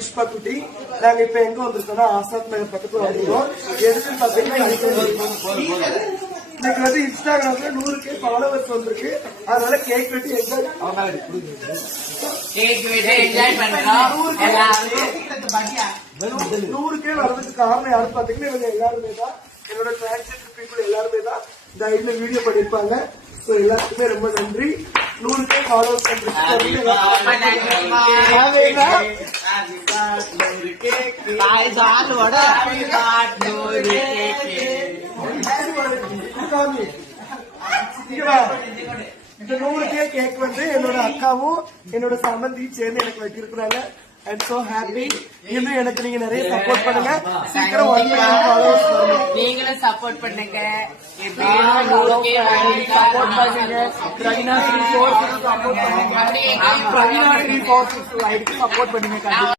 புஷ்பா குட்டி நாங்க இப்ப எங்க வந்திருக்கோம்னா ஆசாத் நகர் பக்கத்துல வந்திருக்கோம். எதுக்குன்னு பாத்தீங்கன்னா இன்னைக்கு வந்து இன்ஸ்டாகிராம்ல 100K ஃபாலோவர்ஸ் வந்திருக்கு. அதனால கேக் வெட்டி என்ஜாய் பண்றோம். 100K வர்றதுக்கு காரணம் யாரும் பாத்தீங்கன்னா இவங்க எல்லாருமே தான் என்னோட டிரான்ஸ்ஜெண்டர் பீப்புள் எல்லாருமே தான் இந்த ஐடியில வீடியோ பண்ணிருப்பாங்க. சோ எல்லாத்துக்குமே ரொம்ப நன்றி. 100K ஃபாலோவர்ஸ் இந்த 100K கேக் வந்து என்னோட அக்காவும் என்னோட சம்பந்தியும் சேர்ந்து எனக்கு வச்சிருக்கிறாங்க. And so happy. இன்னும் எனக்கு நீங்க நிறைய சப்போர்ட் பண்ணுங்க. சீக்கிரம் 1 million ஃபாலோவர்ஸ் வரணும். நீங்களும் சப்போர்ட் பண்ணுங்க. சப்போர்ட் பண்ணுங்க. பிரவீனா 346 சப்போர்ட் பண்ணுங்க. பிரவீனா 346 ஐடிக்கு சப்போர்ட் பண்ணுங்க.